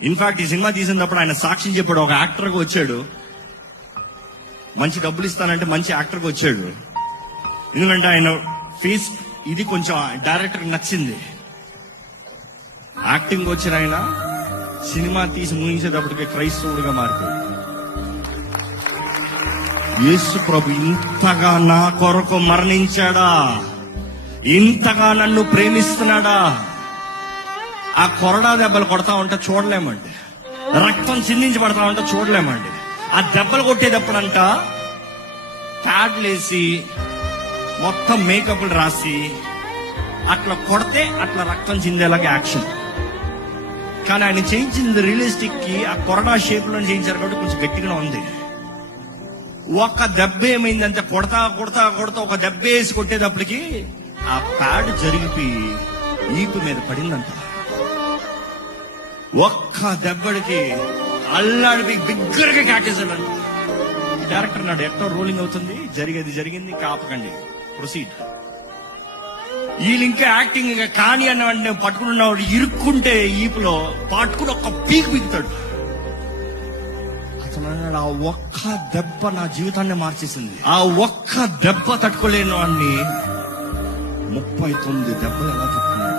In fact ఈ cinema తీసినప్పుడు ఆయన సాక్ష్యం చెప్పాడు. ఒక యాక్టర్గా వచ్చాడు, మంచి డబ్బులు ఇస్తానంటే మంచి యాక్టర్గా వచ్చాడు. ఎందుకంటే ఆయన ఫేస్ ఇది కొంచెం డైరెక్టర్ నచ్చింది. యాక్టింగ్ వచ్చిన ఆయన సినిమా తీసి ముగించేటప్పటికి క్రైస్తవుడిగా మారిపోయాడు. యేసు ప్రభు ఇంతగా నా కొరకు మరణించాడా, ఇంతగా నన్ను ప్రేమిస్తున్నాడా. ఆ కొరడా దెబ్బలు కొడతా ఉంటే చూడలేమండి, రక్తం చిందించబడతా ఉంటే చూడలేమండి. ఆ దెబ్బలు కొట్టేటప్పుడంట ప్యాడ్లేసి మొత్తం మేకప్లు రాసి అట్లా కొడితే అట్లా రక్తం చిందేలాగా యాక్షన్. కానీ ఆయన చేయించింది రియలిస్టిక్ కి ఆ కొరడా షేప్ లో చేయించారు కాబట్టి కొంచెం గట్టిగా ఉంది. ఒక్క దెబ్బ ఏమైందంటే కొడతా కొడతా కొడతా ఒక దెబ్బ వేసి కొట్టేటప్పటికి ఆ ప్యాడ్ జరిగిపోయి ఈపు మీద పడిందంట. ఒక్క దెబ్బడికి అల్లాడిపోయి బిగ్గరగా కాకేశాడంట. డైరెక్టర్ నాడు ఎట్టో రోలింగ్ అవుతుంది, జరిగేది జరిగింది, కాపకండి ప్రొసీడ్. వీళ్ళు ఇంకా యాక్టింగ్ కానీ అన్న పట్టుకున్నవాడు ఇరుక్కుంటే ఈపులో పట్టుకుని ఒక్క పీక్ పీకుతాడు. అతను అన్నాడు, ఆ ఒక్క దెబ్బ నా జీవితాన్ని మార్చేసింది. ఆ ఒక్క దెబ్బ తట్టుకోలేని వాడిని 39 దెబ్బలు ఎలా తట్టుకున్నాడు.